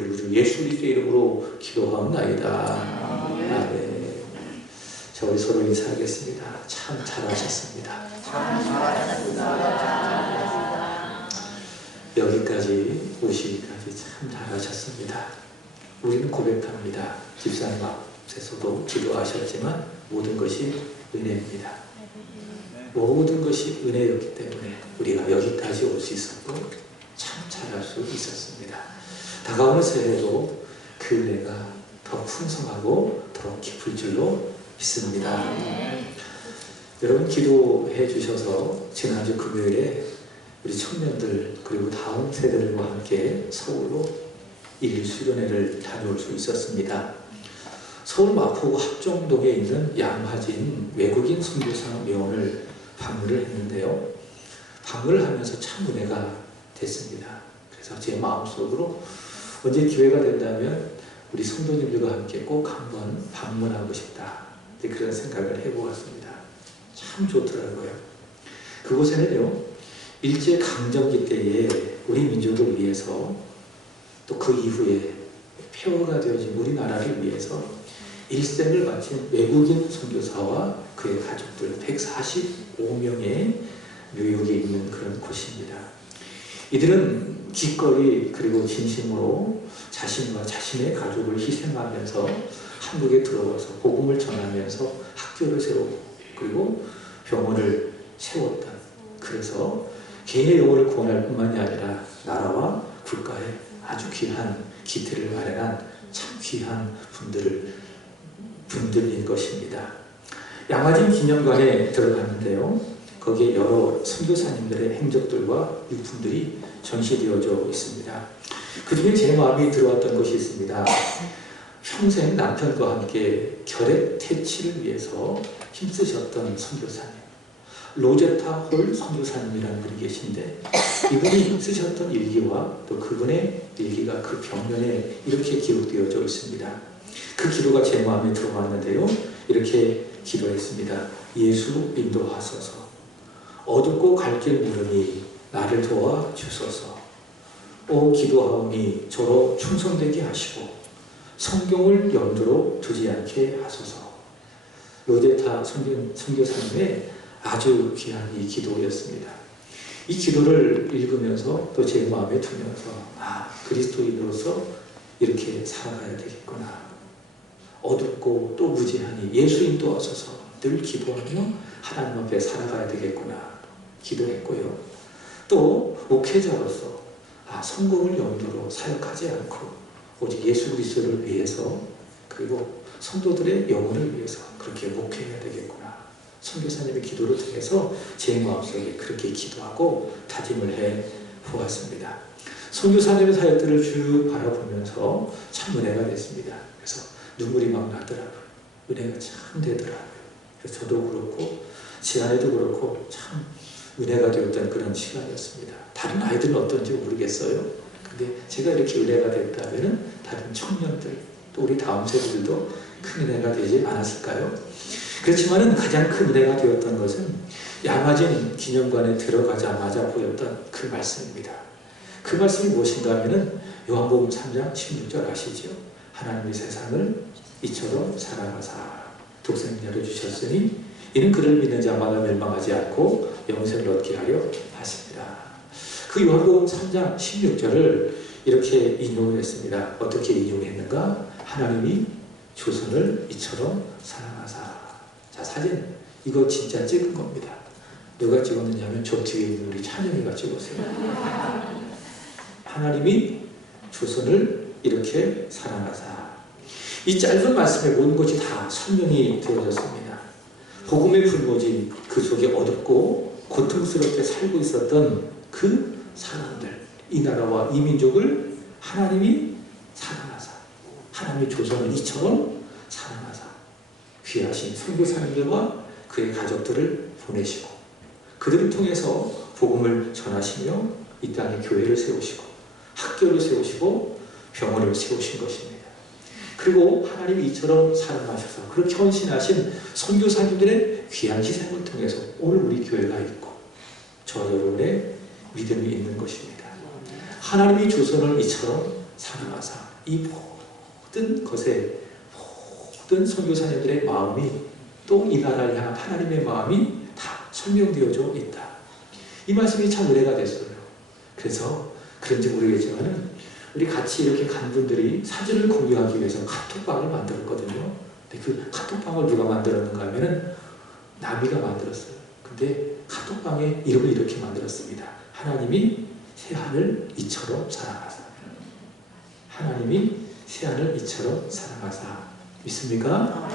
우리 주 예수 그리스도의 이름으로 기도하옵나이다. 아멘. 자, 우리 서로 인사하겠습니다. 참 잘하셨습니다. 여기까지 오시기까지 참 잘하셨습니다. 우리는 고백합니다. 집사님 앞에서도 기도하셨지만 모든 것이 은혜입니다. 모든 것이 은혜였기 때문에 우리가 여기까지 올 수 있었고 참 잘할 수 있었습니다. 다가오는 새해도 그 은혜가 더 풍성하고 더 깊을 줄로 믿습니다. 여러분 기도해 주셔서 지난주 금요일에 우리 청년들 그리고 다음 세대들과 함께 서울로 1일 수련회를 다녀올 수 있었습니다. 서울 마포구 합정동에 있는 양화진 외국인 선교사 묘원을 방문을 했는데요. 방문을 하면서 참 은혜가 됐습니다. 그래서 제 마음속으로 언제 기회가 된다면 우리 성도님들과 함께 꼭 한번 방문하고 싶다. 그런 생각을 해보았습니다. 참 좋더라고요. 그곳에는요, 일제강점기 때에 우리 민족을 위해서 또 그 이후에 폐허가 되어진 우리나라를 위해서 일생을 바친 외국인 선교사와 그의 가족들 145명의 묘역에 있는 그런 곳입니다. 이들은 기꺼이 그리고 진심으로 자신과 자신의 가족을 희생하면서 한국에 들어와서 복음을 전하면서 학교를 세우고 그리고 병원을 세웠던, 그래서 개인의 영혼을 구원할 뿐만이 아니라 나라와 국가에 아주 귀한 기틀을 마련한 참 귀한 분들인 것입니다. 양화진 기념관에 들어갔는데요. 거기에 여러 선교사님들의 행적들과 유품들이 전시되어져 있습니다. 그 중에 제 마음이 들어왔던 것이 있습니다. 평생 남편과 함께 결핵 퇴치를 위해서 힘쓰셨던 선교사님, 로제타 홀 선교사님이라는 분이 계신데, 이분이 쓰셨던 일기와 또 그분의 일기가 그 벽면에 이렇게 기록되어져 있습니다. 그 기도가 제 마음에 들어왔는데요. 이렇게 기도했습니다. 예수 인도하소서. 어둡고 갈 길 물으니 나를 도와 주소서. 오 기도하오니 저로 충성되게 하시고 성경을 염두로 두지 않게 하소서. 로제타 선교사님의 아주 귀한 이 기도였습니다. 이 기도를 읽으면서 또 제 마음에 두면서 그리스도인으로서 이렇게 살아가야 되겠구나. 어둡고 또 무지하니 예수 인도하소서. 늘 기도하며 하나님 앞에 살아가야 되겠구나 기도했고요. 또 목회자로서 성공을 염두로 사역하지 않고 오직 예수 그리스도를 위해서 그리고 성도들의 영혼을 위해서 그렇게 목회해야 되겠구나. 선교사님의 기도를 통해서 제 마음속에 그렇게 기도하고 다짐을 해 보았습니다. 선교사님의 사역들을 쭉 바라보면서 참 은혜가 됐습니다. 그래서 눈물이 막 나더라고요. 은혜가 참 되더라고요. 그래서 저도 그렇고 제 아내도 그렇고 참 은혜가 되었던 그런 시간이었습니다. 다른 아이들은 어떤지 모르겠어요. 근데 제가 이렇게 은혜가 됐다면 다른 청년들 또 우리 다음 세대들도 큰 은혜가 되지 않았을까요? 그렇지만 가장 큰 은혜가 되었던 것은 양화진 기념관에 들어가자마자 보였던 그 말씀입니다. 그 말씀이 무엇인가 하면 요한복음 3장 16절 아시죠? 하나님이 세상을 이처럼 사랑하사 독생자를 주셨으니 이는 그를 믿는 자마다 멸망하지 않고 영생을 얻게 하려 하십니다. 그 요한복음 3장 16절을 이렇게 인용을 했습니다. 어떻게 인용했는가? 하나님이 조선을 이처럼 사랑하사. 자, 사진 이거 진짜 찍은 겁니다. 누가 찍었느냐면 저 뒤에 있는 우리 찬영이가 찍었어요. 하나님이 조선을 이렇게 사랑하사. 이 짧은 말씀에 모든 것이 다 설명이 되어졌습니다. 복음의 불모지 그 속에 어둡고 고통스럽게 살고 있었던 그 사람들, 이 나라와 이 민족을 하나님이 사랑하사. 하나님이 조선을 이처럼 사랑하사. 귀하신 선교사님들과 그의 가족들을 보내시고 그들을 통해서 복음을 전하시며 이 땅에 교회를 세우시고 학교를 세우시고 병원을 세우신 것입니다. 그리고 하나님이 이처럼 사랑하셔서 그렇게 헌신하신 선교사님들의 귀한 희생을 통해서 오늘 우리 교회가 있고 저 여러분의 믿음이 있는 것입니다. 하나님이 조선을 이처럼 사랑하사 이 모든 것에 모든 선교사님들의 마음이 또 이 나라를 향한 하나님의 마음이 다 설명되어져 있다. 이 말씀이 참 은혜가 됐어요. 그래서 그런지 모르겠지만 우리 같이 이렇게 간 분들이 사진을 공유하기 위해서 카톡방을 만들었거든요. 근데 그 카톡방을 누가 만들었는가 하면은 나비가 만들었어요. 근데 카톡방에 이름을 이렇게 만들었습니다. 하나님이 새하늘 이처럼 사랑하사. 하나님이 새하늘 이처럼 사랑하사. 믿습니까?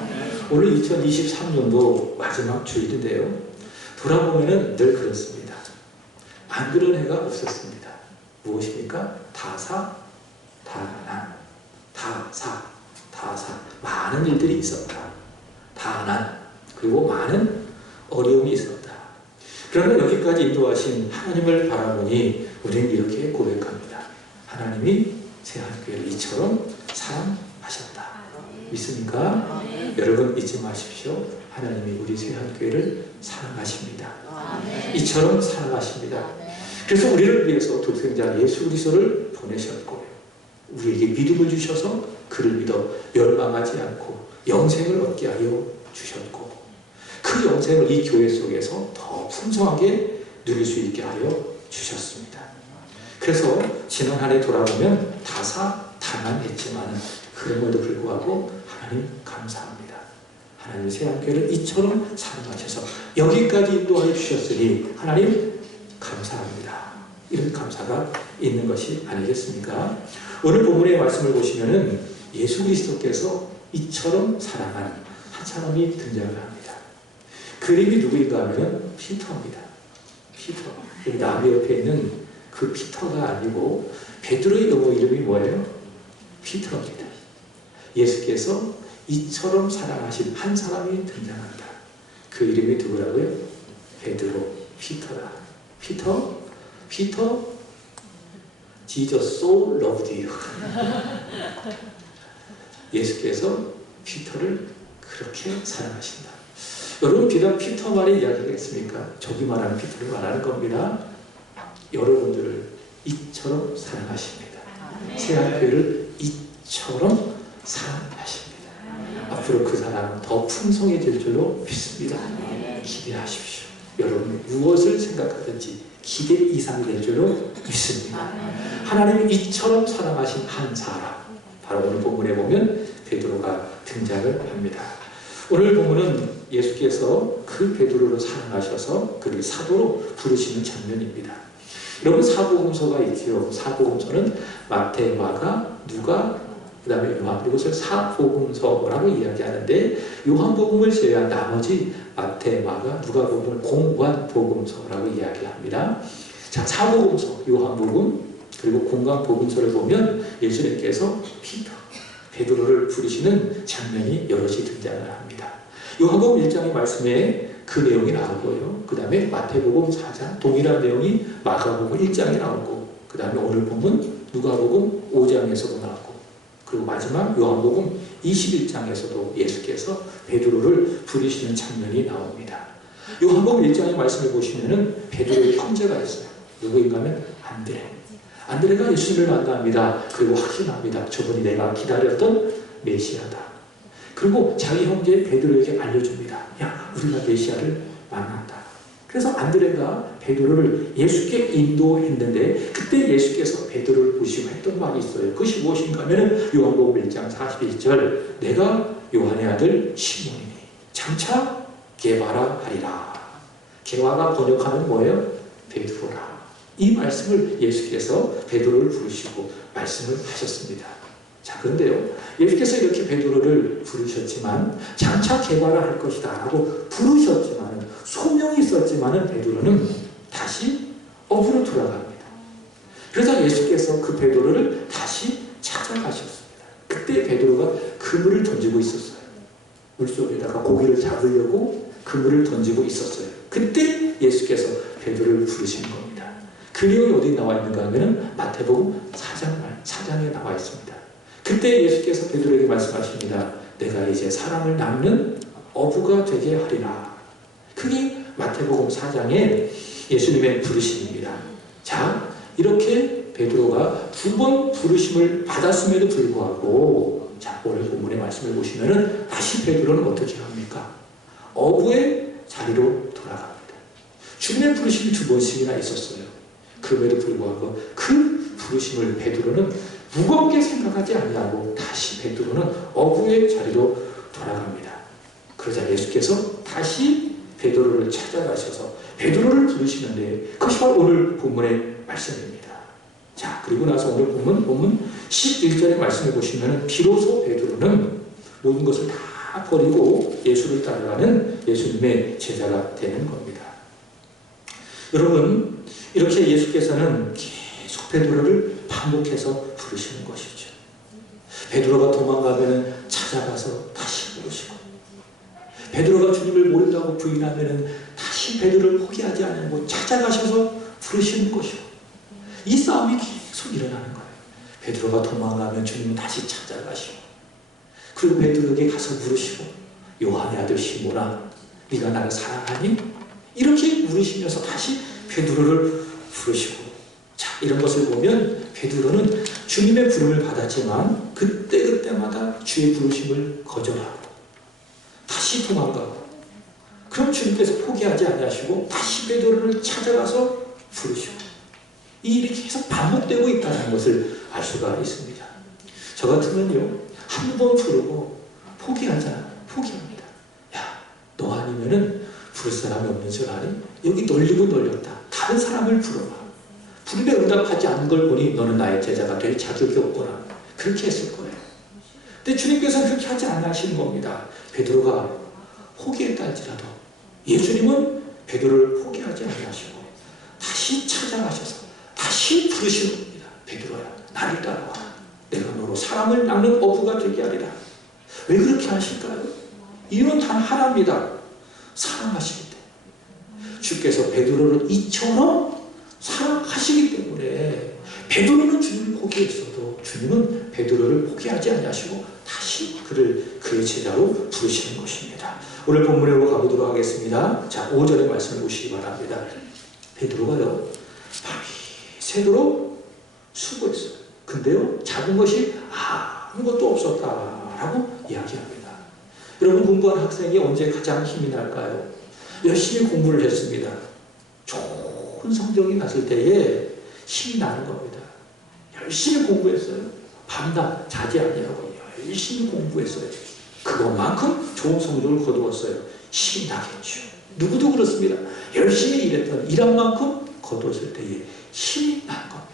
오늘 2023년도 마지막 주일인데요. 돌아보면은 늘 그렇습니다. 안 그런 해가 없었습니다. 무엇입니까? 다사, 다난, 다사, 다사. 많은 일들이 있었다. 다난. 그리고 많은 어려움이 있었다. 그러나 여기까지 인도하신 하나님을 바라보니 우리는 이렇게 고백합니다. 하나님이 새한교회를 이처럼 사랑하셨다. 믿습니까? 여러분 잊지 마십시오. 하나님이 우리 새한교회를 사랑하십니다. 이처럼 사랑하십니다. 그래서 우리를 위해서 독생자 예수 그리스도를 보내셨고 우리에게 믿음을 주셔서 그를 믿어 멸망하지 않고 영생을 얻게 하여 주셨고 그 영생을 이 교회 속에서 더 풍성하게 누릴 수 있게 하여 주셨습니다. 그래서 지난 한 해 돌아보면 다사다난했지만 그럼에도 불구하고 하나님 감사합니다. 하나님 새한교회를 이처럼 사랑하셔서 여기까지 인도하여 주셨으니 하나님 감사합니다. 이런 감사가 있는 것이 아니겠습니까? 오늘 본문의 말씀을 보시면은 예수 그리스도께서 이처럼 사랑한 한 사람이 등장을 합니다. 그 이름이 누구인가 하면 피터입니다. 피터. 여기 나비 옆에 있는 그 피터가 아니고 베드로의 영어 이름이 뭐예요? 피터입니다. 예수께서 이처럼 사랑하신 한 사람이 등장합니다. 그 이름이 누구라고요? 베드로, 피터다. 피터, Jesus so loved you. 예수께서 피터를 그렇게 사랑하신다. 여러분 비단 피터만의 이야기겠습니까? 저기 말하는 피터를 말하는 겁니다. 여러분들을 이처럼 사랑하십니다. 새한교회를 이처럼 사랑하십니다. 앞으로 그 사랑은 더 풍성해질 줄로 믿습니다. 기대하십시오. 여러분 무엇을 생각하든지 기대 이상이 될 줄로 믿습니다. 하나님이 이처럼 사랑하신 한 사람, 바로 오늘 본문에 보면 베드로가 등장을 합니다. 오늘 본문은 예수께서 그 베드로를 사랑하셔서 그를 사도로 부르시는 장면입니다. 여러분 사복음서가 있지요. 사복음서는 마태, 마가, 누가, 그 다음에 요한, 이것을 사복음서라고 이야기하는데 요한복음을 제외한 나머지 마태, 마가, 누가복음을 공관복음서라고 이야기합니다. 자, 사복음서, 요한복음, 그리고 공관복음서를 보면 예수님께서 피터, 베드로를 부르시는 장면이 여럿이 등장을 합니다. 요한복음 1장의 말씀에 그 내용이 나오고요. 그 다음에 마태복음 4장 동일한 내용이 마가복음 1장에 나오고 그 다음에 오늘 보면 누가복음 5장에서도 나오고 그리고 마지막 요한복음 21장에서도 예수께서 베드로를 부르시는 장면이 나옵니다. 요한복음 1장의 말씀을 보시면은 베드로의 형제가 있어요. 누구인가 하면 안드레. 안드레가 예수님을 만납니다. 그리고 확신합니다. 저분이 내가 기다렸던 메시아다. 그리고 자기 형제 베드로에게 알려줍니다. 야, 우리가 메시아를 만났다. 그래서 안드레가 베드로를 예수께 인도했는데 그때 예수께서 베드로를 보시고 했던 말이 있어요. 그것이 무엇인가 하면 요한복음 1장 41절 내가 요한의 아들 시몬이니 장차 게바라 하리라. 게바가 번역하는 뭐예요? 베드로라. 이 말씀을 예수께서 베드로를 부르시고 말씀을 하셨습니다. 자, 그런데요, 예수께서 이렇게 베드로를 부르셨지만 장차 개발을 할 것이다 라고 부르셨지만 소명이 있었지만 베드로는 다시 업으로 돌아갑니다. 그래서 예수께서 그 베드로를 다시 찾아가셨습니다. 그때 베드로가 그물을 던지고 있었어요. 물속에다가 고기를 잡으려고 그물을 던지고 있었어요. 그때 예수께서 베드로를 부르신 겁니다. 그 내용이 어디 나와 있는가 하면 마태복음 4장에 나와 있습니다. 그때 예수께서 베드로에게 말씀하십니다. 내가 이제 사람을 낚는 어부가 되게 하리라. 그게 마태복음 4장의 예수님의 부르심입니다. 자, 이렇게 베드로가 2번 부르심을 받았음에도 불구하고, 자, 오늘 본문의 말씀을 보시면은 다시 베드로는 어떻게 합니까? 어부의 자리로 돌아갑니다. 주님의 부르심이 2번씩이나 있었어요. 그럼에도 불구하고 그 부르심을 베드로는 무겁게 생각하지 아니하고 다시 베드로는 어부의 자리로 돌아갑니다. 그러자 예수께서 다시 베드로를 찾아가셔서 베드로를 부르시는데 그것이 바로 오늘 본문의 말씀입니다. 자, 그리고 나서 오늘 본문 11절의 말씀을 보시면 비로소 베드로는 모든 것을 다 버리고 예수를 따라가는 예수님의 제자가 되는 겁니다. 여러분, 이렇게 예수께서는 계속 베드로를 반복해서 부르시는 것이죠. 베드로가 도망가면 찾아가서 다시 부르시고, 베드로가 주님을 모른다고 부인하면 다시 베드로를 포기하지 않고 찾아가셔서 부르시는 것이고, 이 싸움이 계속 일어나는 거예요. 베드로가 도망가면 주님은 다시 찾아가시고, 그리고 베드로에게 가서 물으시고, 요한의 아들 시몬아, 네가 나를 사랑하니? 이렇게 물으시면서 다시 베드로를 부르시고, 자, 이런 것을 보면 베드로는 주님의 부름을 받았지만 그때마다 주의 부르심을 거절하고 다시 도망가고, 그럼 주님께서 포기하지 아니하시고 다시 베드로를 찾아가서 부르시고, 이 일이 계속 반복되고 있다는 것을 알 수가 있습니다. 저 같으면요, 한 번 부르고 포기합니다. 야, 너 아니면은 부를 사람이 없는 줄 아니? 여기 널리고 널렸다. 다른 사람을 불러봐. 부름에 응답하지 않는 걸 보니 너는 나의 제자가 될 자격이 없구나. 그렇게 했을 거예요. 근데 주님께서는 그렇게 하지 않으시는 겁니다. 베드로가 포기했다 할지라도 예수님은 베드로를 포기하지 않으시고 다시 찾아가셔서 다시 부르시는 겁니다. 베드로야, 나를 따라와. 내가 너로 사람을 낚는 어부가 되게 하리라. 왜 그렇게 하실까요? 이유는 단 하나입니다. 사랑하시기 때문에. 주께서 베드로를 이처럼 사랑하시기 때문에 베드로는 주님을 포기했어도 주님은 베드로를 포기하지 않으시고 다시 그의 제자로 부르시는 것입니다. 오늘 본문으로 가보도록 하겠습니다. 자, 5절의 말씀을 보시기 바랍니다. 베드로가요, 밤새도록 수고했어요. 근데요, 잡은 것이 아무것도 없었다라고 이야기합니다. 여러분, 공부한 학생이 언제 가장 힘이 날까요? 열심히 공부를 했습니다. 좋은 성적이 났을 때에 힘이 나는 겁니다. 열심히 공부했어요. 밤낮 자지 아니하고 열심히 공부했어요. 그것만큼 좋은 성적을 거두었어요. 힘이 나겠죠. 누구도 그렇습니다. 열심히 일한 만큼 거두었을 때에 힘이 나는 겁니다.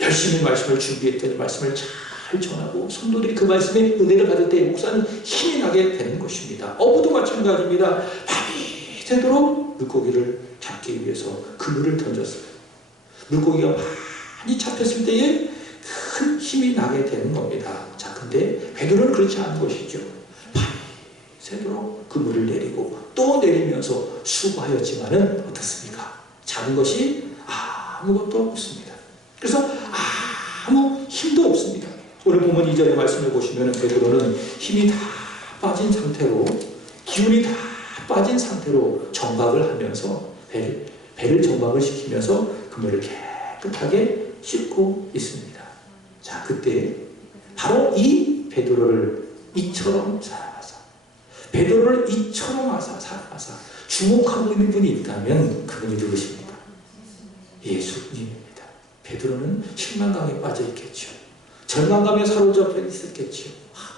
열심히 말씀을 준비했더니 말씀을 잘 전하고 성도들이 그 말씀에 은혜를 받을 때 목사는 힘이 나게 되는 것입니다. 어부도 마찬가지입니다. 밤새도록 물고기를 잡기 위해서 그물을 던졌어요. 물고기가 많이 잡혔을 때에 큰 힘이 나게 되는 겁니다. 자, 근데 베드로는 그렇지 않은 것이죠. 밤새도록 그물을 내리고 또 내리면서 수고하였지만은 어떻습니까? 잡은 것이 아무것도 없습니다. 그래서 아무 힘도 없습니다. 오늘 보면 2절의 말씀을 보시면 베드로는 힘이 다 빠진 상태로, 기운이 다 빠진 상태로 정박을 하면서 배를 정박을 시키면서 그물을 깨끗하게 씻고 있습니다. 자, 그때 바로 이 베드로를 이처럼 사랑하사, 베드로를 이처럼 사랑하사 주목하고 있는 분이 있다면 그분이 누구십니까? 예수님입니다. 베드로는 실망감에 빠져 있겠죠. 절망감에 사로잡혀 있었겠죠.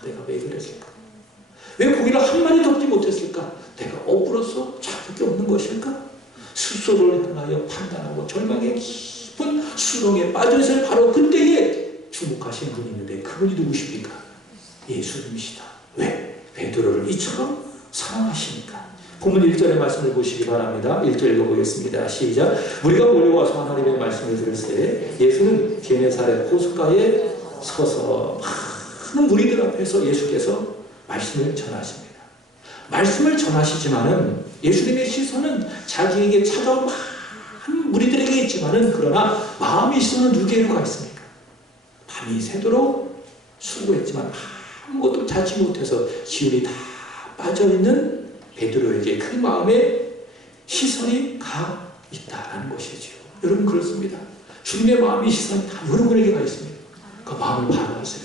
내가 왜 그랬을까? 왜 고기를 한 마리 잡지 못했을까? 내가 어부로서 자격이 없는 것일까? 스스로를 향하여 판단하고 절망의 깊은 수렁에 빠져있을 바로 그때에 주목하신 분이 있는데 그분이 누구십니까? 예수님이시다. 왜? 베드로를 이처럼 사랑하시니까. 본문 1절의 말씀을 보시기 바랍니다. 1절 읽어보겠습니다. 시작. 우리가 몰려와서 하나님의 말씀을 들을 때 예수는 게네사렛 호숫가에 서서 많은 무리들 앞에서 예수께서 말씀을 전하십니다. 말씀을 전하시지만은 예수님의 시선은 자기에게 찾아온 많은 무리들에게 있지만은 그러나 마음의 시선은 누구에게 가 있습니까? 밤이 새도록 수고했지만 아무것도 찾지 못해서 기운이 다 빠져있는 베드로에게 그 마음에 시선이 가 있다는 것이죠. 여러분, 그렇습니다. 주님의 마음이 시선이 다 여러분에게 가 있습니다. 그 마음을 바라보세요.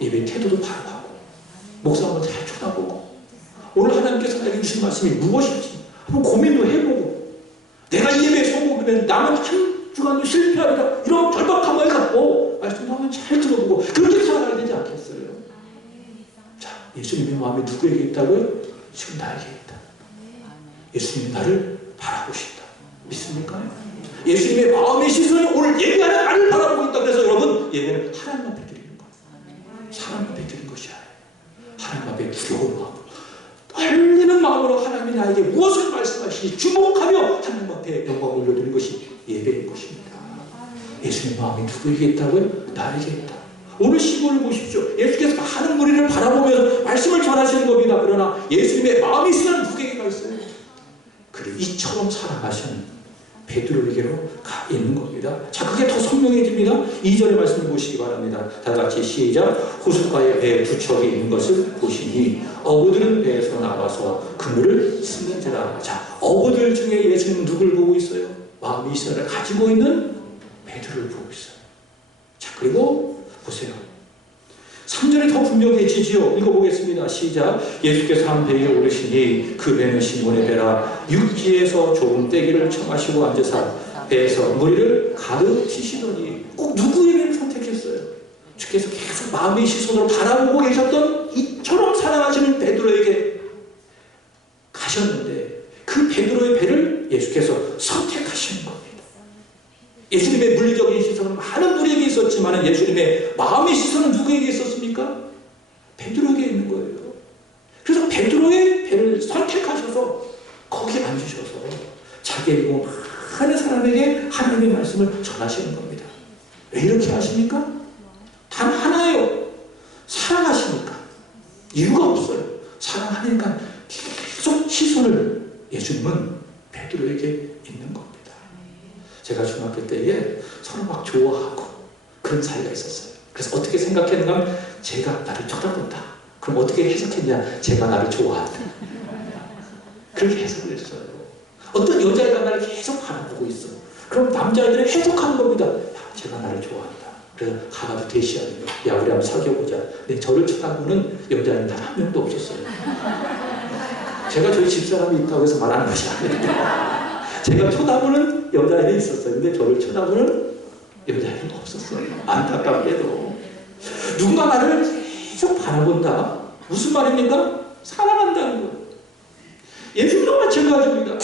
예배 태도도 바라보고 목사 한번 잘 쳐다보고 오늘 하나님께서 나에게 주신 말씀이 무엇인지 한번 고민도 해보고 내가 이 예배에 성공하면 남은 한 주간도 실패하리라 이런 절박한 마음을 갖고 말씀도 한번 잘 들어보고 그렇게 살아가야 되지 않겠어요? 자, 예수님의 마음이 누구에게 있다고요? 지금 나에게 있다. 예수님이 나를 바라보신다. 믿습니까? 예수님의 마음의 시선이 오늘 예배하는 나를 바라보고 있다. 그래서 여러분 예배는 하나님 앞에 드리는 거예요. 사람 앞에 드리는 것이 아니에요. 하나님 앞에 두려운 마음, 떨리는 마음으로 하나님이 나에게 무엇을 말씀하시니 주목하며 하나님 앞에 영광을 올려드리는 것이 예배인 것입니다. 예수님의 마음이 누구에게 있다고요? 나에게 있다. 오늘 시골을 보십시오. 예수께서 많은 무리를 바라보면서 말씀을 전하시는 겁니다. 그러나 예수님의 마음이 있으면 누구에게가 있어요? 그리고 이처럼 살아가시는 베드로에게로 가 있는 겁니다. 자, 그게 더 선명해집니다. 2절의 말씀을 보시기 바랍니다. 다 같이 시작. 호숫가에 배에 두 척이 있는 것을 보시니 어부들은 배에서 나와서 그물을 쓰는지라. 자, 어부들 중에 예수님은 누굴 보고 있어요? 마음이 이스라엘을 가지고 있는 베드로를 보고 있어요. 자, 그리고 보세요. 3절이 더 분명해지지요. 읽어보겠습니다. 시작. 예수께서 한 배에 오르시니 그 배는 시몬의 배라 육지에서 조금 떼기를 청하시고 앉으사 배에서 무리를 가득 치시더니 꼭 누구에게 선택했어요? 주께서 계속 마음의 시선으로 바라보고 계셨던 이처럼 사랑하시는 베드로에게 가셨는데 그 베드로의 배를 예수께서 선택하시는 겁니다. 예수님의 물리적인 시선은 많은 분에게 있었지만 예수님의 마음의 시선은 누구에게 있었습니까? 베드로에게 있는 거예요. 그래서 베드로의 배를 선택하셔서 거기 앉으셔서 자기의 많은 사람에게 하나님의 말씀을 전하시는 겁니다. 왜 이렇게 하십니까? 단 하나예요. 사랑하시니까. 이유가 없어요. 사랑하니까 계속 시선을 예수님은 베드로에게 있는 겁니다. 제가 중학교 때에 서로 막 좋아하고 그런 사이가 있었어요. 그래서 어떻게 생각했는가 하면 제가 나를 쳐다본다. 그럼 어떻게 해석했냐? 제가 나를 좋아한다. 그렇게 해석을 했어요. 어떤 여자애가 나를 계속 바라보고 있어. 그럼 남자애들은 해석하는 겁니다. 야, 제가 나를 좋아한다. 그래서 가가도 대시하는 거야. 야, 우리 한번 사귀어보자. 근데 저를 쳐다보는 여자애는 단 한 명도 없었어요. 제가 저희 집사람이 있다고 해서 말하는 것이 아닙니다. 제가 쳐다보는 여자애는 있었어요. 근데 저를 쳐다보는 여자애는 없었어요. 안타깝게도. 누군가 나를 계속 바라본다. 무슨 말입니까? 사랑한다는 거예요. 예수님도 마찬가지입니다.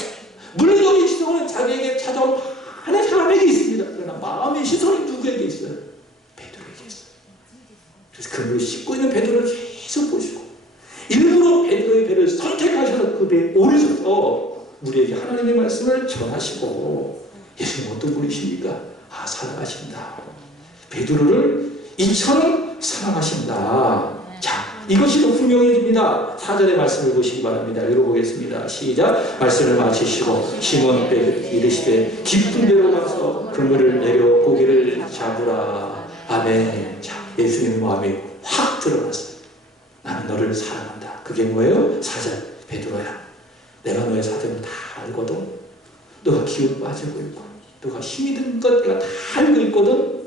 물리적인 시선은 자기에게 찾아온 많은 사람에게 있습니다. 그러나 마음의 시선은 누구에게 있어요? 베드로에게 있어요. 그래서 그를 씻고 있는 베드로를 계속 보시고 일부러 베드로의 배를 선택하셔서 그 배에 오르셔서 우리에게 하나님의 말씀을 전하시고 예수님 어떤 분이십니까? 아, 사랑하신다. 베드로를 이처럼 사랑하신다. 자, 이것이 더 분명해집니다. 4절의 말씀을 보시기 바랍니다. 읽어보겠습니다. 시작. 말씀을 마치시고 시몬 베드로에게 이르시되 깊은 데로 가서 그물을 내려 고기를 잡으라. 아멘. 자, 예수님의 마음이 확 들어갔어요. 나는 너를 사랑한다. 그게 뭐예요? 4절. 베드로야, 내가 너의 사정을 다 알거든. 너가 기운 빠지고 있고 너가 힘이 든 것 내가 다 알고 있거든.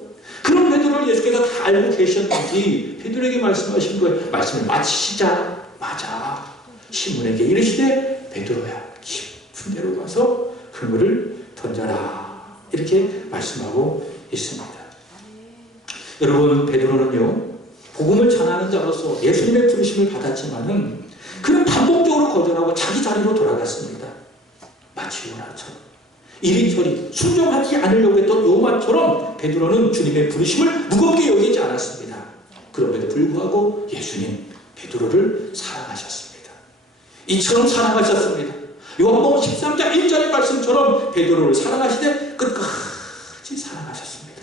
그런 베드로를 예수께서 다 알고 계셨는지 베드로에게 말씀하신 거예요. 말씀을 마치시자마자 시몬에게 이르시되 베드로야, 깊은 데로 가서 그물을 던져라. 이렇게 말씀하고 있습니다. 여러분, 베드로는요 복음을 전하는 자로서 예수님의 부르심을 받았지만은 그는 반복적으로 거절하고 자기 자리로 돌아갔습니다. 마치 요나처럼 이리저리 순종하지 않으려고 했던 요나처럼 베드로는 주님의 부르심을 무겁게 여기지 않았습니다. 그럼에도 불구하고 예수님 베드로를 사랑하셨습니다. 이처럼 사랑하셨습니다. 요한복음 13장 1절의 말씀처럼 베드로를 사랑하시되 끝까지 사랑하셨습니다.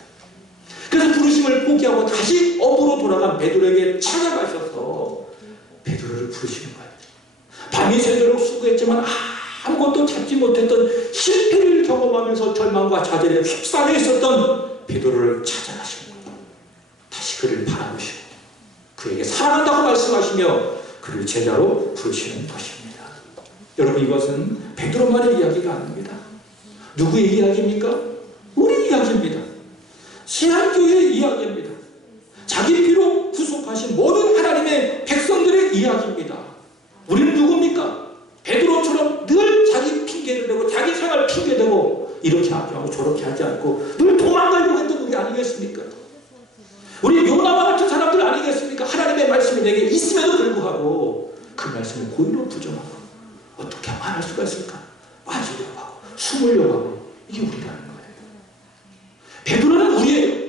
그래서 부르심을 포기하고 다시 업으로 돌아간 베드로에게 찾아가셔서 베드로를 부르시는 거예요. 밤이 새도록 수고했지만 아무것도 잡지 못했던 실패를 경험하면서 절망과 좌절에 휩싸여 있었던 베드로를 찾아가시는 거예요. 다시 그를 바라보시고 그에게 사랑한다고 말씀하시며 그를 제자로 부르시는 것입니다. 여러분, 이것은 베드로만의 이야기가 아닙니다. 누구의 이야기입니까? 우리 이야기입니다. 세한교회의 이야기입니다. 자기 피로 구속하신 모든 하나님의 백성들의 이야기입니다. 우리는 누굽니까? 베드로처럼 늘 자기 핑계를 대고 자기 생활 핑계대고 이렇게 하고 저렇게 하지 않고 늘 도망가려고 했던 우리 아니겠습니까? 우리 요나와 같은 사람들 아니겠습니까? 하나님의 말씀이 내게 있음에도 불구하고 그 말씀을 고의로 부정하고 어떻게 하면 할 수가 있을까? 빠지려고 하고 숨으려고 하고 이게 우리라는 거예요. 베드로는 우리예요.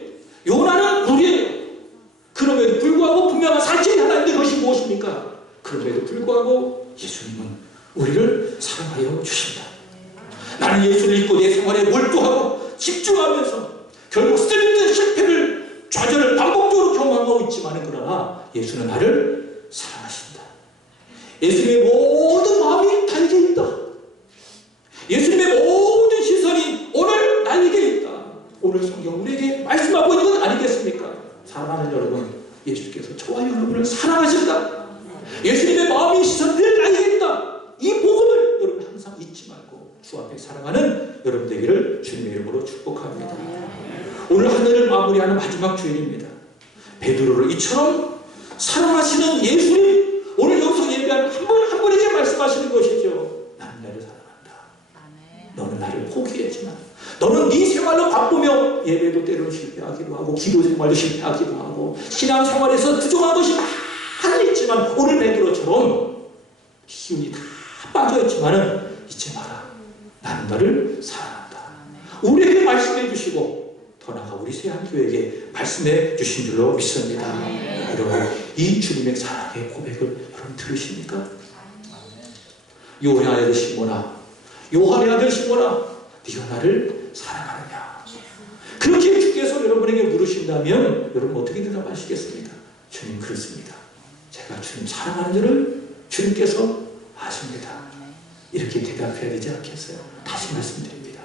요나는 우리예요. 그럼에도 불구하고 분명한 사실이 하나 있는데 그것이 무엇입니까? 그럼에도 불구하고 예수님은 우리를 사랑하여 주신다. 나는 예수를 믿고 내 생활에 몰두하고 집중하면서 결국 쓰러진 실패를 좌절을 반복적으로 경험하고 있지만 그러나 예수는 나를 사랑하신다. 예수님의 모든 마음이 나에게 있다. 예수님의 모든 시선이 오늘 나에게 있다. 오늘 성경 우리에게 말씀하고 있는 건 아니겠습니까? 사랑하는 여러분, 예수께서 저와 여러분을 사랑하신다. 예수님의 마음이 시선 늘 나에게 있다. 이 복음을 여러분 항상 잊지 말고 주 앞에 사랑하는 여러분 되기를 주님의 이름으로 축복합니다. 오늘 하늘을 마무리하는 마지막 주일입니다. 베드로를 이처럼 사랑하시는 예수님, 오늘 여기서 예배한 한 분 한 분에게 말씀하시는 것이죠. 나는 나를 사랑한다. 너는 나를 포기했지만 너는 네 생활로 바쁘며 예배도 때로는 실패하기도 하고 기도 생활도 실패하기도 하고 신앙 생활에서 부족한 것이 많이 있지만 오늘 베드로처럼 기운이 다 빠져있지만은 잊지 마라. 나는 너를 사랑한다. 우리에게 말씀해 주시고 더 나아가 우리 세한교회에게 말씀해 주신 줄로 믿습니다. 여러분 이 주님의 사랑의 고백을 여러분 들으십니까? 요한의 아들 시몬아, 요한의 아들 시몬아, 네가 나를 사랑하느냐? 그렇게 주께서 여러분에게 물으신다면 여러분 어떻게 대답하시겠습니까? 주님 그렇습니다. 제가 주님 사랑하는 줄을 주님께서 아십니다. 이렇게 대답해야 되지 않겠어요? 다시 말씀드립니다.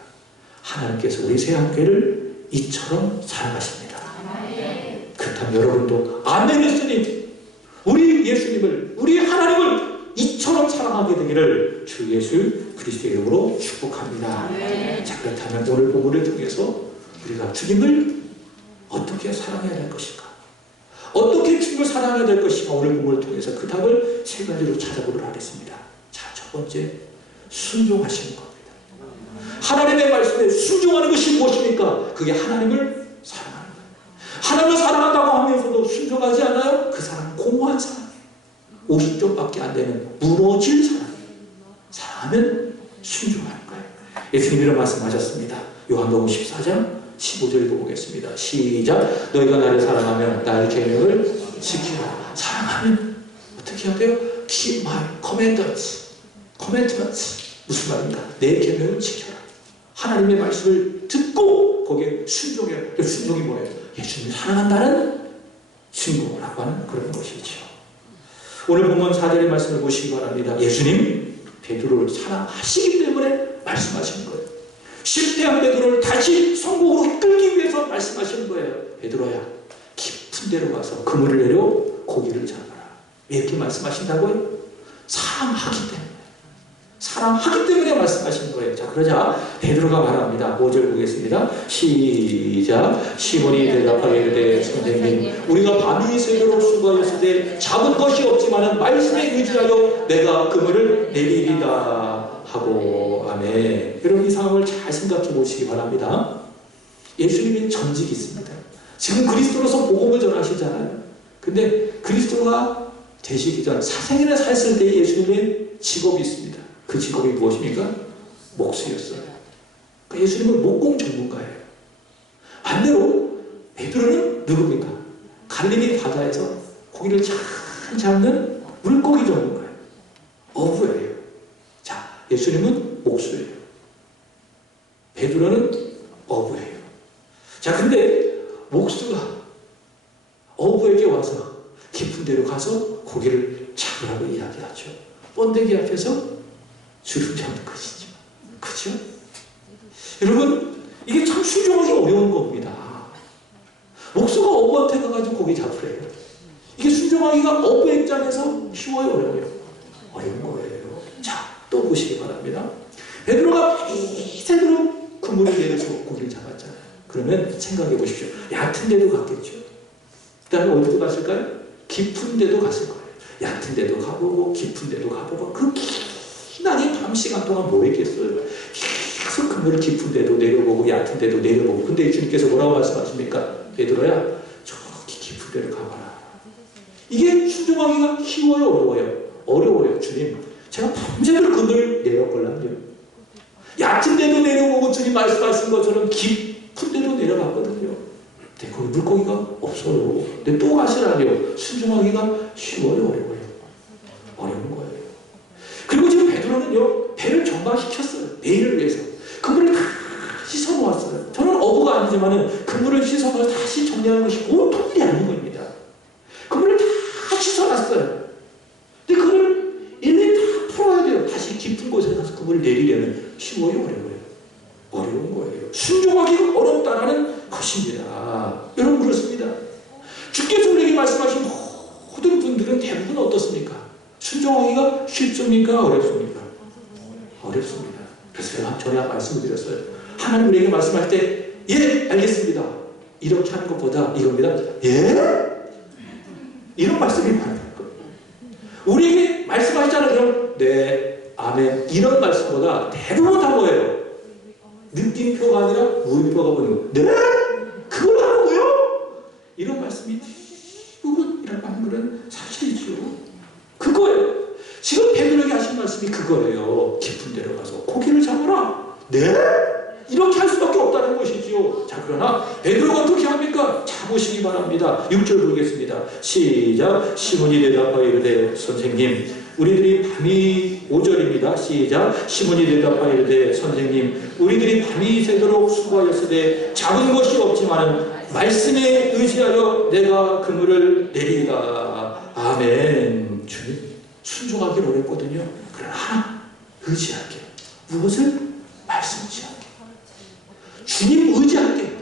하나님께서 우리 세한교회를 이처럼 사랑하십니다. 그렇다면 여러분도 아멘 했으니 우리 예수님을, 우리 하나님을 이처럼 사랑하게 되기를 주 예수 그리스도의 이름으로 축복합니다. 자, 그렇다면 오늘 본문을 통해서 우리가 주님을 어떻게 사랑해야 될 것인가? 어떻게 주님을 사랑해야 될 것인가? 오늘 본문을 통해서 그 답을 세 가지로 찾아보도록 하겠습니다. 자, 첫 번째, 순종하시는 겁니다. 하나님의 말씀에 순종하는 것이 무엇입니까? 그게 하나님을 사랑하는 거예요. 하나님을 사랑한다고 하면서도 순종하지 않아요? 그 사랑은 공허한 사랑이에요. 50점밖에 안 되는 무너질 사랑이에요. 사랑하면 순종하는 거예요. 예수님이 이런 말씀하셨습니다. 요한복음 14장 15절 읽어보겠습니다. 시작. 너희가 나를 사랑하면 나의 계명을 지키라. 사랑하면 어떻게 해야 돼요? Keep my commandments. 무슨 말입니까? 내 계명을 지켜라. 하나님의 말씀을 듣고 거기에 순종해요. 순종이 뭐예요? 예수님을 사랑한다는 증거라고 하는 그런 것이죠. 오늘 본문 4절의 말씀을 보시기 바랍니다. 예수님 베드로를 사랑하시기 때문에 말씀하시는 거예요. 실패한 베드로를 다시 성공으로 이끌기 위해서 말씀하시는 거예요. 베드로야, 깊은 데로 가서 그물을 내려 고기를 잡아라. 왜 이렇게 말씀하신다고요? 사랑하기 때문에. 사랑하기 때문에 말씀하신 거예요. 자, 그러자 베드로가 말합니다. 5절 보겠습니다. 시작. 시몬이 대답하게 이르되 선생님, 우리가 밤이 새도록 수고하였을 때 잡은 것이 없지만은 말씀에 의지하여 내가 그물을 내리리다 하고. 아멘. 여러분 이 상황을 잘 생각해 보시기 바랍니다. 예수님이 전직이 있습니다. 지금 그리스도로서 복음을 전하시잖아요. 근데 그리스도가 되시기 전 사생일에 살았을 때 예수님의 직업이 있습니다. 그 직업이 무엇입니까? 목수였어요. 그러니까 예수님은 목공 전문가예요. 반대로 베드로는 누굽니까? 갈릴리 바다에서 고기를 잘 잡는 물고기 전문가예요. 어부예요. 자, 예수님은 목수예요. 베드로는 어부예요. 자, 근데 목수가 어부에게 와서 깊은 데로 가서 고기를 잡으라고 이야기하죠. 번데기 앞에서 주름 잡는 것이죠. 그죠? 여러분, 이게 참 순종하기 어려운 겁니다. 목수가 어부한테 가가지고 고기 잡으래요. 이게 순종하기가 어부 입장에서 쉬워요, 어려워요? 어려운 거예요. 자, 또 보시기 바랍니다. 베드로가 새도록 그물을 내려서 고기를 잡았잖아요. 그러면 생각해 보십시오. 얕은 데도 갔겠죠. 그 다음에 어디도 갔을까요? 깊은 데도 갔을 거예요. 얕은 데도 가보고 깊은 데도 가보고 그 기나게 밤 시간 동안 뭐 했겠어요? 계속 그물을 깊은 데도 내려보고 얕은 데도 내려보고. 근데 주님께서 뭐라고 말씀하십니까? 베드로야 저기 깊은 데를 가봐라. 이게 순종하기가 쉬워요? 어려워요? 어려워요. 주님 제가 밤새도록 그물을 내려볼란요. 얕은 데도 내려보고 주님 말씀하신 것처럼 깊은 데도 내려봤거든요. 근데 거기 물고기가 없어요. 근데 또 가시라뇨. 순종하기가 쉬워요? 어려워요? 어려운 거예요. 그리고 지금 베드로는요 배를 정박시켰어요. 내일을 위해서 그물을 다 씻어놓았어요. 저는 어부가 아니지만은 그물을 씻어서 다시 정리하는 것이 보통 일이 아닌 겁니다. 그물을 다 씻어놨어요. 근데 그걸 일일이 다 풀어야 돼요. 다시 깊은 곳에 가서 그물을 내리려면 쉬워요? 어려워요? 어려운 거예요. 순종하기가 어렵다라는 것입니다. 여러분 그렇습니다. 주께서 우리에게 말씀하신 모든 분들은 대부분 어떻습니까? 순종하기가 쉽습니까? 어렵습니까? 어렵습니다. 그래서 제가 전에 말씀을 드렸어요. 하나님 우리에게 말씀할 때 예, 알겠습니다. 이렇게 하는 것보다 이겁니다. 예? 이런 말씀이 많아요. 우리에게 말씀하시잖아요. 그럼 네, 아멘. 이런 말씀보다 대부분 다 뭐예요? 느낌표가 아니라 물음표가 보는 거예요. 네? 그걸 하라고요? 이런 말씀이 대부분이라고 하는 것은 사실이죠. 그거예요. 지금 베드로에게 하신 말씀이 그거예요. 깊은 데로 가서 고기를 잡아라. 네? 이렇게 할 수밖에 없다는 것이지요. 자, 그러나 베드로가 어떻게 합니까? 잡으시기 바랍니다. 6절 보겠습니다. 시작. 시몬이 대답하여 이르되 선생님 우리들이 밤이 5절입니다. 시작. 시몬이 대답하여 이르되 선생님 우리들이 밤이 새도록 수고하였으되 잡은 것이 없지만 말씀에 의지하여 내가 그물을 내리라. 아멘. 주님 순종하기는 어렵거든요. 그러나 하나 의지할게요. 무엇을? 말씀 의지할게요. 주님 의지할게요.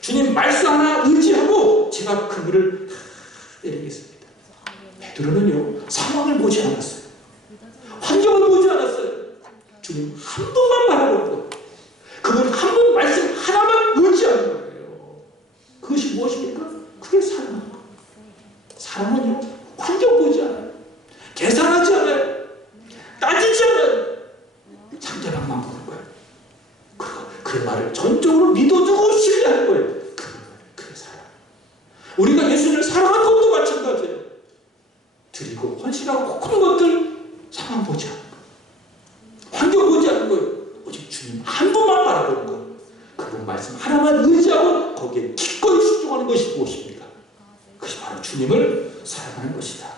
주님 말씀 하나 의지하고 제가 그물을 내리겠습니다. 베드로는요 상황을 보지 않았어요. 환경을 보지 않았어요. 주님 한 분만 바라보고 그분 한 분 말씀 하나만 의지하는 거예요. 그것이 무엇입니까? 그게 사랑인 거예요. 사랑은요 환경 보지 않아요. 계산하지 않아요. 따지지 않아요. 상대방만 보는 거예요. 그 말을 전적으로 믿어주고 신뢰하는 거예요. 그게 사랑. 우리가 예수님을 사랑하는 것도 마찬가지예요. 드리고 헌신하고 모든 것들 상황 보지 않는 거예요. 환경 보지 않는 거예요. 오직 주님 한 분만 바라보는 거예요. 그분 말씀 하나만 의지하고 거기에 기꺼이 순종하는 것이 무엇입니까? 그것이 바로 주님을 사랑하는 것이다.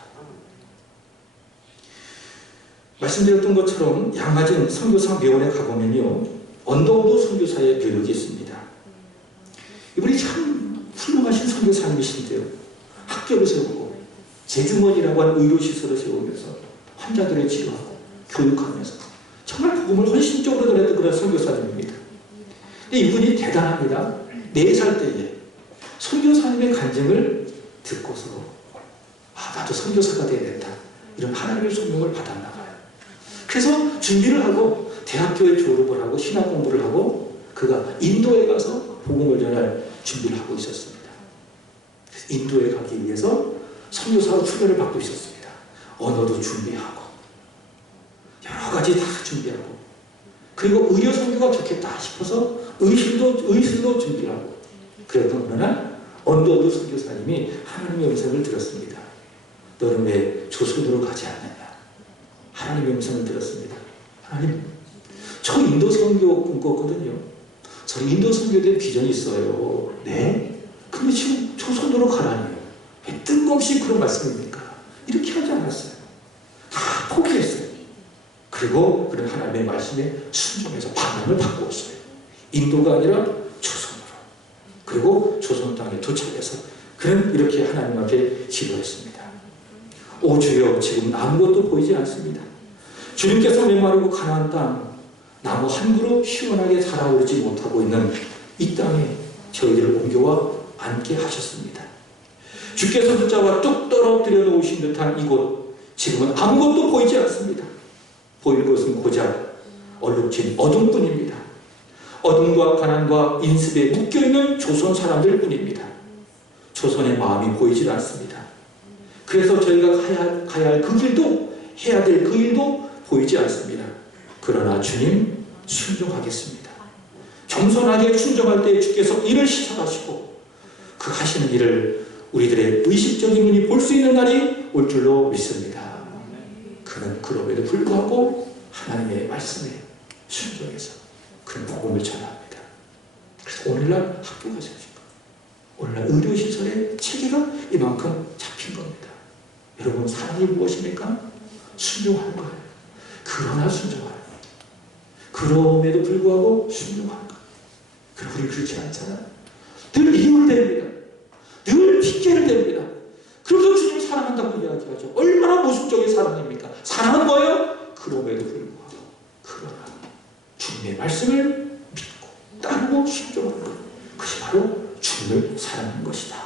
말씀드렸던 것처럼 양화진 선교사 묘원에 가보면요 언더우드 선교사의 묘역이 있습니다. 이분이 참 훌륭하신 선교사님이신데요 학교를 세우고 제주머니라고 하는 의료시설을 세우면서 환자들을 치료하고 교육하면서 정말 복음을 헌신적으로 전했던 그런 선교사님입니다. 근데 이분이 대단합니다. 4살 때에 선교사님의 간증을 듣고서 나도 선교사가 되어야겠다 이런 하나님의 소명을 받았나 봐요. 그래서 준비를 하고 대학교에 졸업을 하고 신학 공부를 하고 그가 인도에 가서 복음을 전할 준비를 하고 있었습니다. 인도에 가기 위해서 선교사로 훈련을 받고 있었습니다. 언어도 준비하고 여러 가지 다 준비하고 그리고 의료 선교가 좋겠다 싶어서 의술도 준비하고 그랬던 어느 날 언더우드 선교사님이 하나님의 음성을 들었습니다. 너는 왜 조선으로 가지 않느냐? 하나님의 음성을 들었습니다. 하나님, 저 인도 선교 꿈꿨거든요. 저 인도 선교에 대한 비전이 있어요. 네? 근데 지금 조선으로 가라니요. 왜 뜬금없이 그런 말씀입니까? 이렇게 하지 않았어요. 다 포기했어요. 그리고 그런 하나님의 말씀에 순종해서 방향을 바꾸었어요. 인도가 아니라 조선으로. 그리고 조선 땅에 도착해서 그는 이렇게 하나님 앞에 기도했습니다. 오 주여, 지금 아무것도 보이지 않습니다. 주님께서 메마르고 가나안 땅 나무 한 그루 시원하게 자라오르지 못하고 있는 이 땅에 저희들을 옮겨와 앉게 하셨습니다. 주께서 붙잡아 뚝 떨어뜨려 놓으신 듯한 이곳 지금은 아무것도 보이지 않습니다. 보일 것은 고작 얼룩진 어둠뿐입니다. 어둠과 가난과 인습에 묶여있는 조선 사람들 뿐입니다. 조선의 마음이 보이질 않습니다. 그래서 저희가 가야 할 그 길도, 해야 될 그 일도 보이지 않습니다. 그러나 주님 순종하겠습니다. 겸손하게 순종할 때 주께서 일을 시작하시고 그 하시는 일을 우리들의 의식적인 눈이 볼 수 있는 날이 올 줄로 믿습니다. 그는 그럼에도 불구하고 하나님의 말씀에 순종해서 그는 복음을 전합니다. 그래서 오늘날 학교가 생깁니다. 오늘날 의료시설의 체계가 이만큼 잡힌 겁니다. 여러분, 사랑이 무엇입니까? 순종하는 거예요. 그러나 순종하는 거예요. 그럼에도 불구하고 순종하는 거예요. 그럼 우리 그렇지 않잖아요. 늘 이유를 댑니다. 늘 핑계를 댑니다. 그러면서 주님 사랑한다고 이야기하죠. 얼마나 모순적인 사랑입니까? 사랑은 뭐예요? 그럼에도 불구하고 그러나 주님의 말씀을 믿고 따르고 순종하는 것, 그것이 바로 주님을 사랑하는 것이다.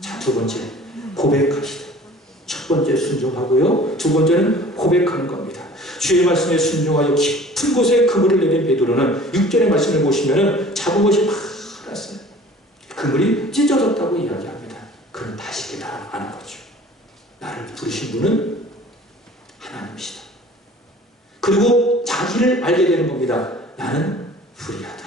자, 두 번째, 고백하시다. 첫 번째 순종하고요, 두 번째는 고백하는 겁니다. 주의 말씀에 순종하여 깊은 곳에 그물을 내린 베드로는 6절의 말씀을 보시면 잡은 것이 많았어요. 그물이 찢어졌다고 이야기합니다. 그는 다시 깨달아가는 거죠. 나를 부르신 분은 하나님이시다. 그리고 자기를 알게 되는 겁니다. 나는 불의하다.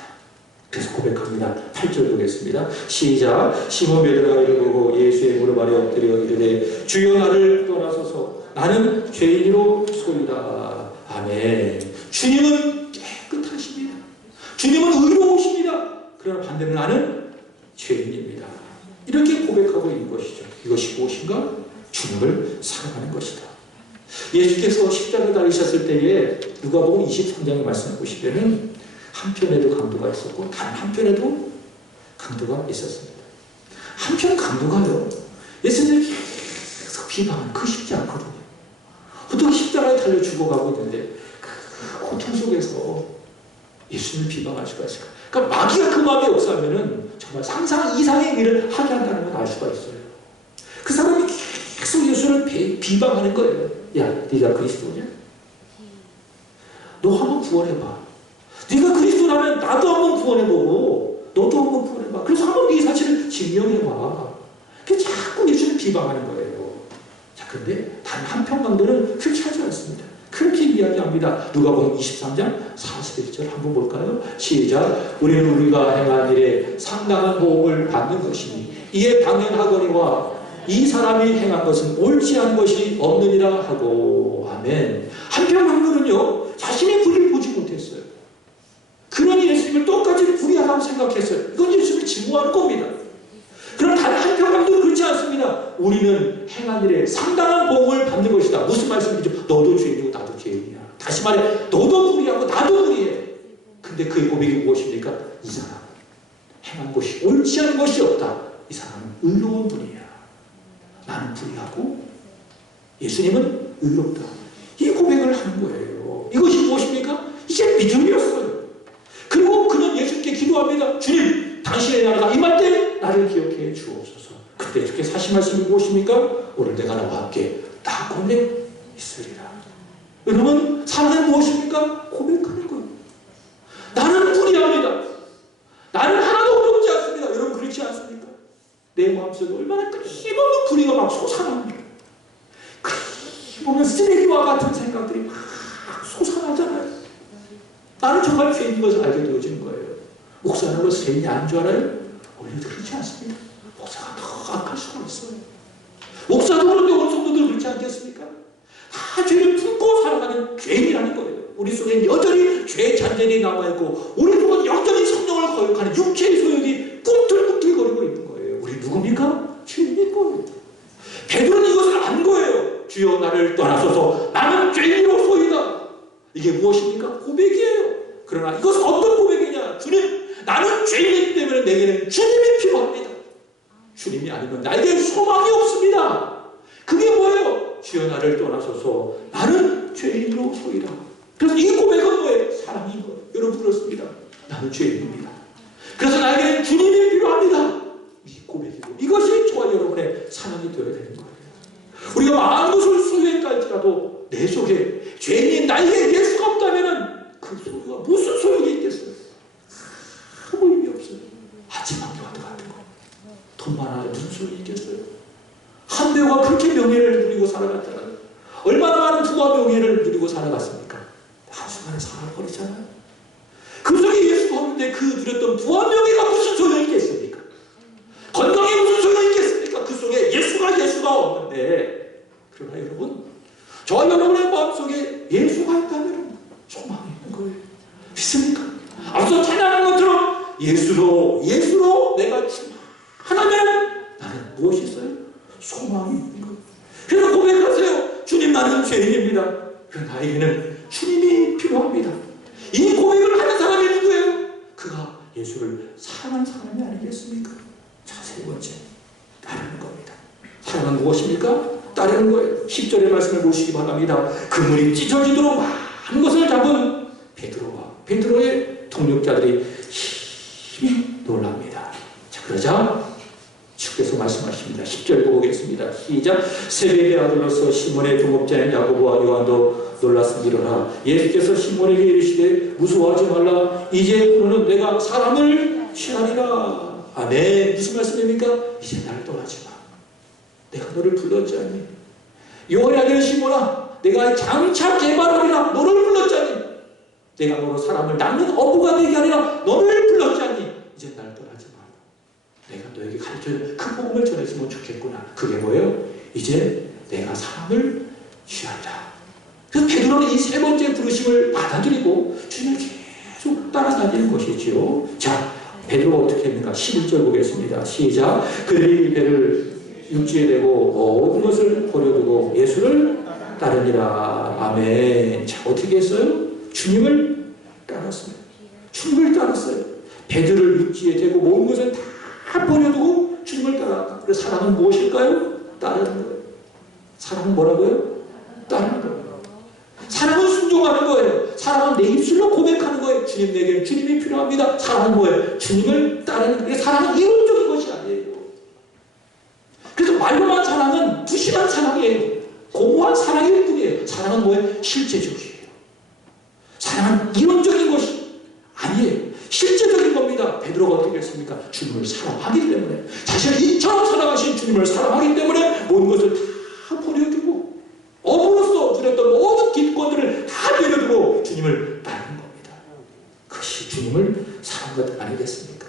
그래서 고백합니다. 8절 보겠습니다. 시작. 시몬 베드로가 이를 보고 예수의 무릎 아래 엎드려 이르되 주여 나를 떠나소서 나는 죄인으로 소이다. 아멘. 주님은 깨끗하십니다. 주님은 의로우십니다. 그러나 반대로 나는 죄인입니다. 이렇게 고백하고 있는 것이죠. 이것이 무엇인가? 주님을 사랑하는 것이다. 예수께서 십자가에 달리셨을 때에 누가복음 23장의 말씀을 보시면은 한편에도 강도가 있었고 다른 한편에도 강도가 있었습니다. 한편 강도가요, 예수님을 계속 비방하는, 그 쉽지 않거든요. 보통 십자가에 달려 죽어가고 있는데 그 고통 속에서 예수님을 비방할 수가 있을까? 그러니까 마귀가 그 마음에 역사하면은 정말 상상 이상의 일을 하게 한다는 걸 알 수가 있어요. 그 사람이 계속 예수를 비방하는 거예요. 야, 네가 그리스도냐? 너 한번 구원해봐. 네가 그리스도라면 나도 한번 구원해보고 너도 한번 구원해봐. 그래서 한번 네 사실을 증명해봐. 그게 자꾸 예수를 비방하는 거예요. 자, 근데 단 한편 강도는 그렇게 하지 않습니다. 그렇게 이야기합니다. 누가복음 23장 41절 한번 볼까요? 시작. 우리는 우리가 행한 일에 상당한 보응을 받는 것이니 이에 당연하거니와 이 사람이 행한 것은 옳지 않은 것이 없느니라 하고. 아멘. 한편 강도는요, 자신의 불의를 보지 못했어요. 그러니 예수님을 똑같이 불의하다고 생각했어요. 이건 예수님을 증오하는 겁니다. 그럼 다른 한편 강도는 그렇지 않습니다. 우리는 행한 일에 상당한 보응을 받는 것이다. 무슨 말씀이죠? 너도 죄인이고 나도 죄인이야. 다시 말해, 너도 불의하고 나도 불의해. 근데 그의 고백이 무엇입니까? 이 사람은 행한 것이 옳지 않은 것이 없다. 이 사람은 의로운 분이야. 나는 불의하고 예수님은 의롭다. 이 고백을 하는 거예요. 이것이 무엇입니까? 이게 믿음이었어요. 그리고 그는 예수님께 기도합니다. 주님, 당신의 나라가 임할 때 나를 기억해 주옵소서. 그때 주께서 하신 말씀이 무엇입니까? 오늘 내가 나와 함께 다 고백 있으리라. 여러분, 사랑은 무엇입니까? 고백하는 거예요. 나는 불의합니다. 나는 하나도 어렵지 않습니다. 여러분, 그렇지 않습니까? 내 마음속에 얼마나 힘없는 불의가 막 솟아납니다. 힘없는 쓰레기와 같은 생각들이 막 솟아나잖아요. 나는 정말 죄인인 것을 알게 되어지는 거예요. 목사는 것을 죄인이 아닌 줄 알아요? 오히려 그렇지 않습니다. 목사가 더 악할 수가 있어요. 목사도 그런데 어느 정도들 그렇지 않겠습니까? 다 죄를 품고 살아가는 죄인이라는 거예요. 우리 속에 여전히 죄의 잔재들이 남아있고 우리 속은 여전히 성령을 거역하는 육체의 소욕이 꿈틀꿈틀거리고 있는 거예요. 우리 누굽니까? 죄인인 거예요. 베드로는 이것을 안 거예요. 주여 나를 떠나소서 나는 죄인으로소이다. 이게 무엇입니까? 고백이에요. 그러나 이것은 어떤 고백이냐? 주님, 나는 죄인이기 때문에 내게는 주님이 필요합니다. 주님이 아니면 나에게 소망이 없습니다. 그게 뭐예요? 주여 나를 떠나소서 나는 죄인으로소이다. 그래서 이 고백은 뭐예요? 사랑인 거예요. 여러분, 그렇습니다. 나는 죄인입니다. 그래서 나에게는 주님이 필요합니다. 이 고백이고 이것이 저와 여러분의 사랑이 되어야 되는 거예요. 우리가 많은 것을 소유했다 할지라도 내 속에 죄인인 나에게 예수가 없다면 그 소유가 무슨 소용이 있겠어요? 영예를 누리고 살아갔습니까? 한순간에 살아버리잖아요. 그 속에 예수가 없는데 그 누렸던 부와 명예가 무슨 소용이 있겠습니까? 건강이 무슨 소용이 있겠습니까? 그 속에 예수가 없는데. 그러나 여러분, 저와 여러분의 마음속에 예수가 있다면 소망이 있는 거예요. 믿습니까? 앞서 찬양한 것처럼 예수로 내가 하나면 나는 무엇이 있어요? 소망이 있는 거예요. 그래서 고백하세요. 주님, 나는 죄인입니다. 그러나 나에게는 주님이 필요합니다. 이 고백을 하는 사람이 누구예요? 그가 예수를 사랑한 사람이 아니겠습니까? 자, 세 번째, 따르는 겁니다. 사랑은 무엇입니까? 따르는 거예요. 10절의 말씀을 보시기 바랍니다. 그물이 찢어지도록 많은 것을 잡은 베드로와 베드로의 동력자들이 힘이 놀랍니다. 자, 그러자 주께서 말씀하십니다. 10절 보고 오겠습니다. 시작. 세베대의 아들로서 시몬의 동업자인 야고보와 요한도 놀랐으리라. 예수께서 시몬에게 이르시되 무서워하지 말라. 이제 너는 내가 사람을 취하리라. 아멘. 무슨 말씀입니까? 이제 날 떠나지 마. 내가 너를 불렀지 않니? 요한의 아들 시몬아, 내가 장차 개발하리라. 너를 불렀지 않니? 내가 너로 사람을 낳는 어부가 되게 하리라. 너를 불렀지 않니? 이제 날 떠나지 마. 내가 너에게 가르쳐준 그 복음을 전했으면 좋겠구나. 그게 뭐예요? 이제 내가 사람을 취하리라. 그래서 베드로는 이 세 번째 부르심을 받아들이고 주님을 계속 따라다니는 것이지요. 자, 베드로가 어떻게 했는가? 11절 보겠습니다. 시작. 그들이 배를 육지에 대고 모든 것을 버려두고 예수를 따르니라. 아멘. 자, 어떻게 했어요? 주님을 따랐어요. 주님을 따랐어요. 배들을 육지에 대고 모든 것을 다 버려두고 주님을 따라. 그래서 사랑은 무엇일까요? 따르는 거예요. 사랑은 뭐라고요? 따르는 거예요. 사랑은 순종하는 거예요. 사랑은 내 입술로 고백하는 거예요. 주님, 내게 주님이 필요합니다. 사랑은 뭐예요? 주님을 따르는 거예요. 사랑은 이론적인 것이 아니에요. 그래서 말로만 사랑은 부실한 사랑이에요. 공허한 사랑일 뿐이에요. 사랑은 뭐예요? 실제적이에요. 사랑은 이론적인 것이 아니에요. 실제적인 겁니다. 베드로가 어떻게 했습니까? 주님을 사랑하기 때문에, 자신을 이처럼 사랑하신 주님을 사랑하기 때문에 모든 것을 다 버려두고 어부로서 누렸던 모든 기권들을 다 내려두고 주님을 따르는 겁니다. 그것이 주님을 사랑한 것 아니겠습니까?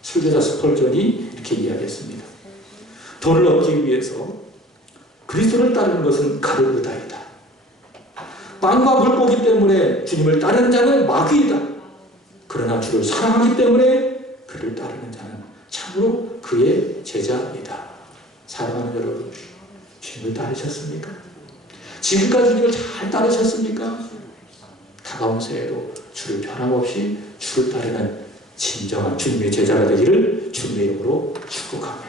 설교자 스펄전이 이렇게 이야기했습니다. 돈을 얻기 위해서 그리스도를 따르는 것은 가르르다이다. 빵과 물고기 때문에 주님을 따르는 자는 마귀이다. 그러나 주를 사랑하기 때문에 그를 따르는 자는 참으로 그의 제자이다. 사랑하는 여러분, 주님을 따르셨습니까? 지금까지 주님을 잘 따르셨습니까? 다가온 새해에도 주를 변함없이 주를 따르는 진정한 주님의 제자가 되기를 주님의 이름으로 축복합니다.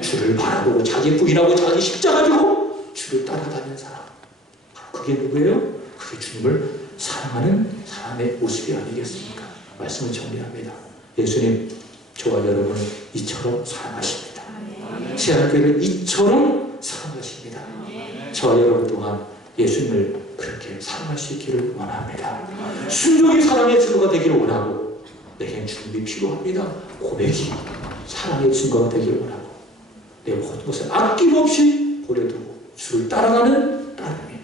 주를 바라보고 자기 부인하고 자기 십자가 지고 주를 따라다니는 사람, 그게 누구예요? 그게 주님을 사랑하는 사람의 모습이 아니겠습니까? 말씀을 정리합니다. 예수님, 저와 여러분을 이처럼 사랑하십니다. 시아교회를 이처럼 사랑하십니다. 저와 여러분 또한 예수님을 그렇게 사랑할 수 있기를 원합니다. 순종이 사랑의 증거가 되기를 원하고, 내겐 주님이 필요합니다. 고백이 사랑의 증거가 되기를 원하고, 내 모든 것을 아낌없이 버려두고 주를 따라가는 따름이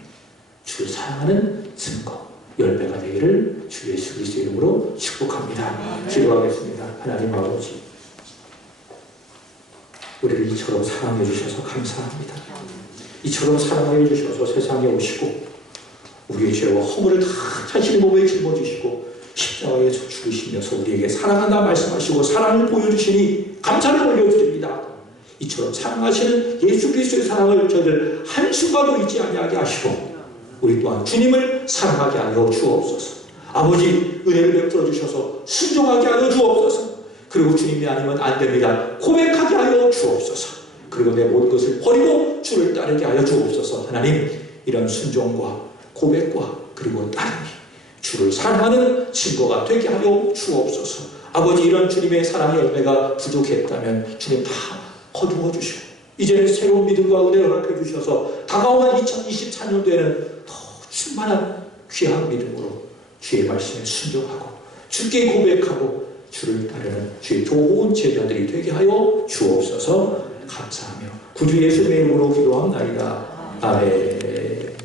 주를 사랑하는 증거, 열매가 되기를 주 예수 그리스도 이름으로 축복합니다. 기도하겠습니다. 하나님 아버지, 우리를 이처럼 사랑해 주셔서 감사합니다. 이처럼 사랑해 주셔서 세상에 오시고 우리의 죄와 허물을 다 자신의 몸에 짊어지시고 십자가에서 죽으시면서 우리에게 사랑한다 말씀하시고 사랑을 보여주시니 감사를 올려드립니다. 이처럼 사랑하시는 예수 그리스도의 사랑을 저희들 한순간도 잊지 아니하게 하시고, 우리 또한 주님을 사랑하게 하여 주옵소서. 아버지, 은혜를 베풀어 주셔서 순종하게 하여 주옵소서. 그리고 주님이 아니면 안 됩니다. 고백하게 하여 주옵소서. 그리고 내 모든 것을 버리고 주를 따르게 하여 주옵소서. 하나님, 이런 순종과 고백과 그리고 따름이 주를 사랑하는 증거가 되게 하여 주옵소서. 아버지, 이런 주님의 사랑의 열매가 부족했다면 주님 다 거두어 주시고, 이제는 새로운 믿음과 은혜를 허락해 주셔서 다가오는 2024년도에는 더 충만한 귀한 믿음으로 주의 말씀에 순종하고 주께 고백하고 주를 따르는 주의 좋은 제자들이 되게 하여 주옵소서. 감사하며 구주 예수님의 이름으로 기도합나이다. 아멘.